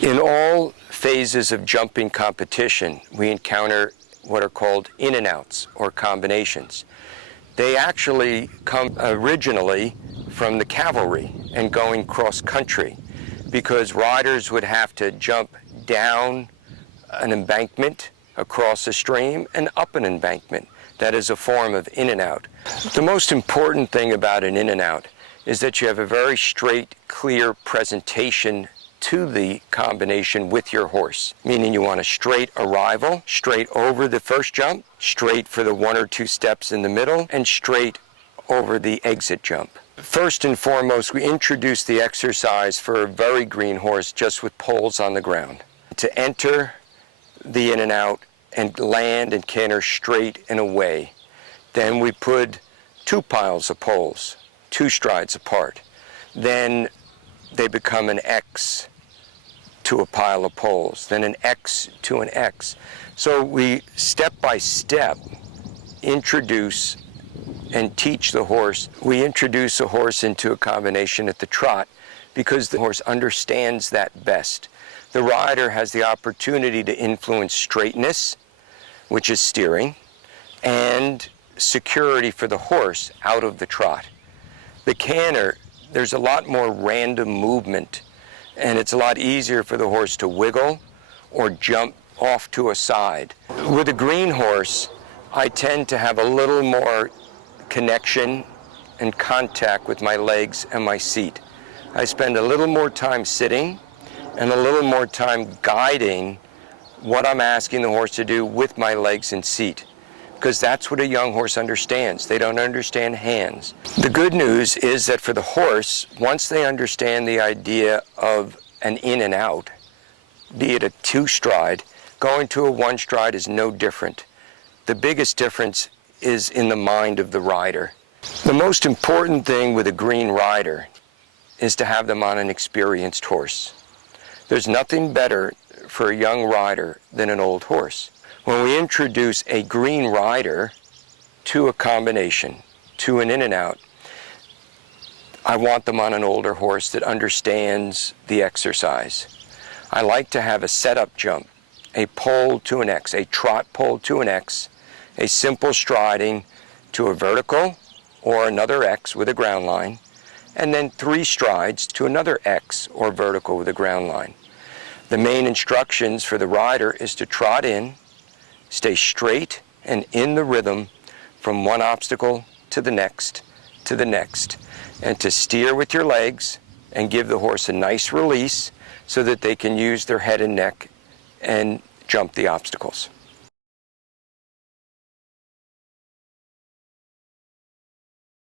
In all phases of jumping competition, we encounter what are called in and outs or combinations. They actually come originally from the cavalry and going cross country, because riders would have to jump down an embankment, across a stream, and up an embankment. That is a form of in and out. The most important thing about an in and out is that you have a very straight, clear presentation to the combination with your horse, meaning you want a straight arrival, straight over the first jump, straight for the 1 or 2 steps in the middle, and straight over the exit jump. First and foremost, we introduce the exercise for a very green horse just with poles on the ground. To enter the in and out and land and canter straight and away. Then we put 2 piles of poles, 2 strides apart. Then they become an X to a pile of poles, then an X to an X. So we step by step introduce and teach the horse. We introduce a horse into a combination at the trot because the horse understands that best. The rider has the opportunity to influence straightness, which is steering, and security for the horse out of the trot. The canter, there's a lot more random movement, and it's a lot easier for the horse to wiggle or jump off to a side. With a green horse, I tend to have a little more connection and contact with my legs and my seat. I spend a little more time sitting and a little more time guiding what I'm asking the horse to do with my legs and seat, because that's what a young horse understands. They don't understand hands. The good news is that for the horse, once they understand the idea of an in and out, be it a 2 stride, going to a 1 stride is no different. The biggest difference is in the mind of the rider. The most important thing with a green rider is to have them on an experienced horse. There's nothing better for a young rider than an old horse. When we introduce a green rider to a combination, to an in and out, I want them on an older horse that understands the exercise. I like to have a setup jump, a pole to an X, a trot pole to an X, a simple striding to a vertical or another X with a ground line, and then 3 strides to another X or vertical with a ground line. The main instructions for the rider is to trot in, stay straight and in the rhythm from one obstacle to the next, and to steer with your legs and give the horse a nice release so that they can use their head and neck and jump the obstacles.